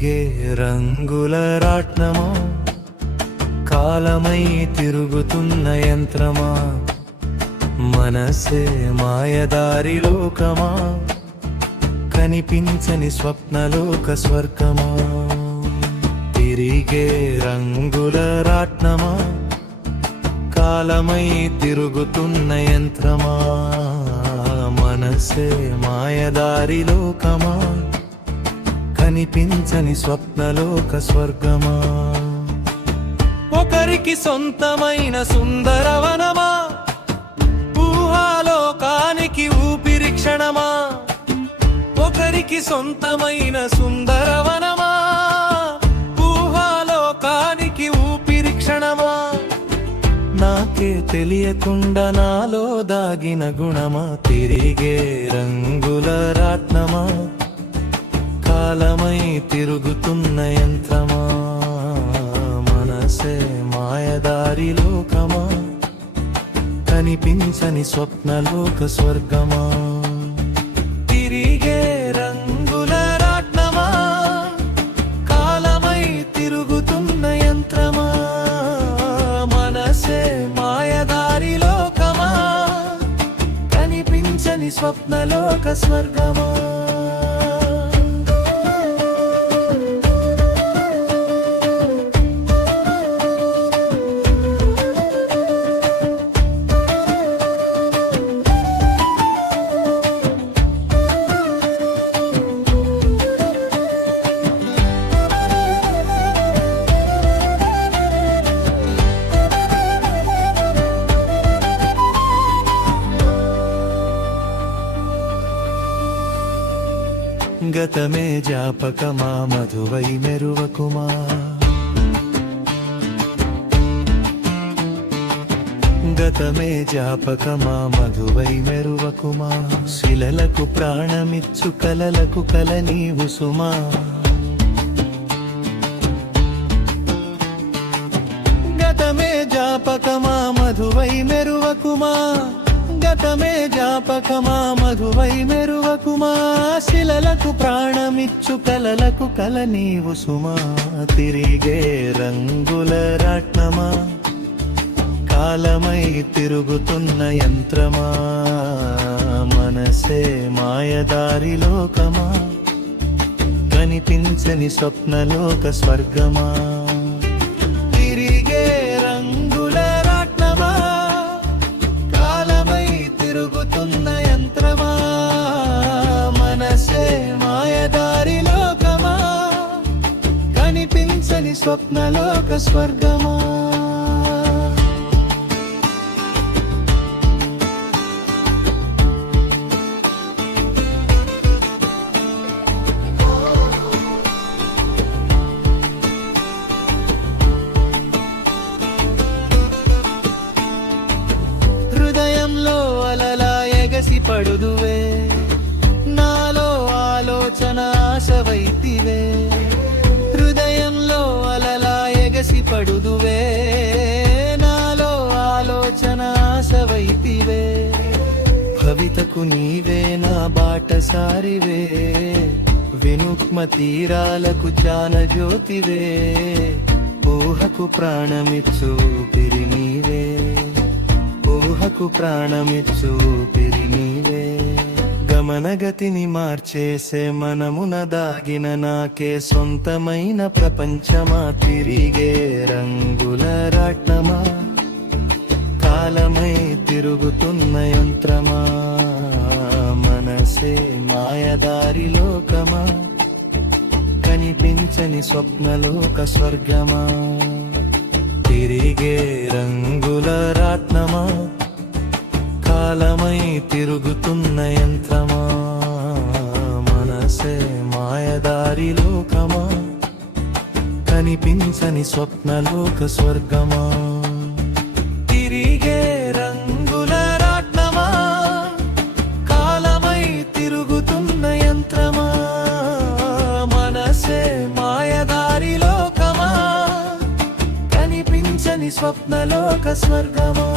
తిరిగే రంగుల రాట్నమా, కాలమై తిరుగుతున్న యంత్రమా, మనసే మాయదారి లోకమా, కనిపించని స్వప్నలోక స్వర్గమా. తిరిగే రంగుల రాట్నమా, కాలమై తిరుగుతున్న యంత్రమా, మనసే మాయదారి లోకమా, కనిపించని స్వప్నలోక స్వర్గమా. ఒకరికి సొంతమైన సుందరవనమా, ఊహాలోకానికి ఊపిరి క్షణమా. ఒకరికి సొంతమైన సుందరవనమా, ఊహాలోకానికి ఊపిరి క్షణమా. నాకే తెలియకుండా నాలో దాగిన గుణమా, తిరిగే రంగుల రాట్నమా, కాలమై తిరుగుతున్న యంత్రమా, మనసే మాయదారి లోకమా, కనిపించని స్వప్నలోక స్వర్గమా. తిరిగే రంగుల రాట్నమా, కాలమై తిరుగుతున్న యంత్రమా, మనసే మాయదారి లోకమా, కనిపించని స్వప్నలోక స్వర్గమా. గతమే జ్ఞాపకమా, మధువై మెరువకుమా. గతమే జ్ఞాపకమా, మధువై మెరువకుమా. శిలలకు ప్రాణమిచ్చు కలలకు కల నీవు సుమా. గతమే జ్ఞాపకమా, మధువై మెరువకుమా. గతమే జ్ఞాపకమా, మధువై మెరువకుమా. శిలలకు ప్రాణమిచ్చు కలలకు కల నీవు సుమా. తిరిగే రంగుల రాట్నమా, కాలమై తిరుగుతున్న యంత్రమా, మనసే మాయదారి లోకమా, కనిపించని స్వప్నలోక స్వర్గమా. తిరిగే రంగుల రాట్నమా, కాలమై తిరుగుతున్న యంత్రమా, మనసే మాయదారి లోకమా, కనిపించని స్వప్నలోక స్వర్గమా. హృదయంలో అలలా ఎగసి పడుదువే, నాలో ఆలోచన ఆశవైతివే. హృదయంలో అలలా ఎగసి పడుదువే, నాలో ఆలోచన ఆశవైతివే. భవితకు నీవే నా బాటసారివే, వినుక్మ తీరాలకు చాన జ్యోతివే. ఊహకు ప్రాణమిచ్చు ఊపిరి నీవే, ఊహకు ప్రాణమిచ్చు ఊపిరి నీవే. గమనగతిని మార్చేసే మనమున దాగిన నాకే సొంతమైన ప్రపంచమా. తిరిగే రంగుల రాట్నమా, కాలమై తిరుగుతున్న యంత్రమా, మనసే మాయదారి లోకమా, కనిపించని స్వప్నలోక స్వర్గమా. తిరిగే రంగుల రాట్నమా, కాలమై తిరుగుతున్న యంత్రమా, మనసే మాయదారి లోకమా, కనిపించని స్వప్నలోక స్వర్గమా. తిరిగే రంగుల రాట్నమా, కాలమై తిరుగుతున్న యంత్రమా, మనసే మాయదారి లోకమా, కనిపించని స్వప్నలోక స్వర్గమా.